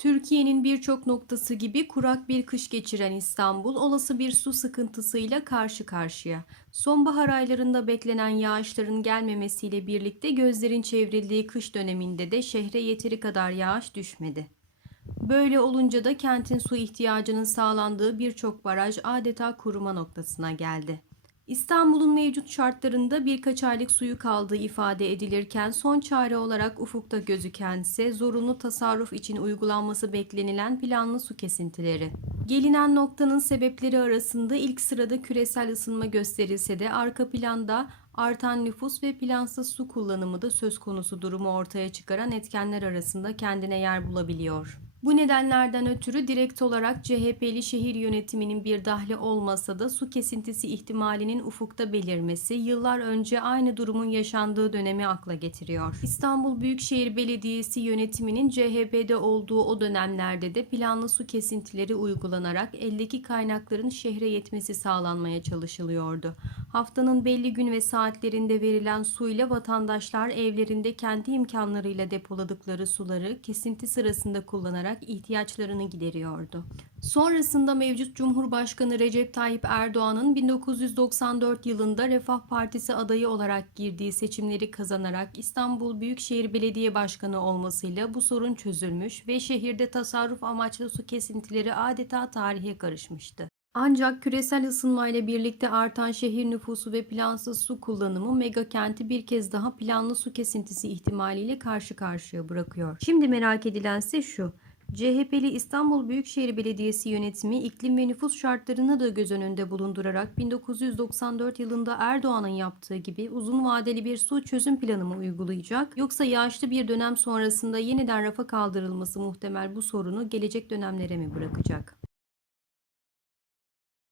Türkiye'nin birçok noktası gibi kurak bir kış geçiren İstanbul, olası bir su sıkıntısıyla karşı karşıya. Sonbahar aylarında beklenen yağışların gelmemesiyle birlikte gözlerin çevrildiği kış döneminde de şehre yeteri kadar yağış düşmedi. Böyle olunca da kentin su ihtiyacının sağlandığı birçok baraj adeta kuruma noktasına geldi. İstanbul'un mevcut şartlarında birkaç aylık suyu kaldığı ifade edilirken son çare olarak ufukta gözükense zorunlu tasarruf için uygulanması beklenilen planlı su kesintileri. Gelinen noktanın sebepleri arasında ilk sırada küresel ısınma gösterilse de arka planda artan nüfus ve plansız su kullanımı da söz konusu durumu ortaya çıkaran etkenler arasında kendine yer bulabiliyor. Bu nedenlerden ötürü direkt olarak CHP'li şehir yönetiminin bir dahli olmasa da su kesintisi ihtimalinin ufukta belirmesi yıllar önce aynı durumun yaşandığı dönemi akla getiriyor. İstanbul Büyükşehir Belediyesi yönetiminin CHP'de olduğu o dönemlerde de planlı su kesintileri uygulanarak eldeki kaynakların şehre yetmesi sağlanmaya çalışılıyordu. Haftanın belli gün ve saatlerinde verilen suyla vatandaşlar evlerinde kendi imkanlarıyla depoladıkları suları kesinti sırasında kullanarak ihtiyaçlarını gideriyordu. Sonrasında mevcut Cumhurbaşkanı Recep Tayyip Erdoğan'ın 1994 yılında Refah Partisi adayı olarak girdiği seçimleri kazanarak İstanbul Büyükşehir Belediye Başkanı olmasıyla bu sorun çözülmüş ve şehirde tasarruf amaçlı su kesintileri adeta tarihe karışmıştı. Ancak küresel ısınmayla birlikte artan şehir nüfusu ve plansız su kullanımı mega kenti bir kez daha planlı su kesintisi ihtimaliyle karşı karşıya bırakıyor. Şimdi merak edilense şu. CHP'li İstanbul Büyükşehir Belediyesi yönetimi iklim ve nüfus şartlarını da göz önünde bulundurarak 1994 yılında Erdoğan'ın yaptığı gibi uzun vadeli bir su çözüm planı mı uygulayacak yoksa yağışlı bir dönem sonrasında yeniden rafa kaldırılması muhtemel bu sorunu gelecek dönemlere mi bırakacak?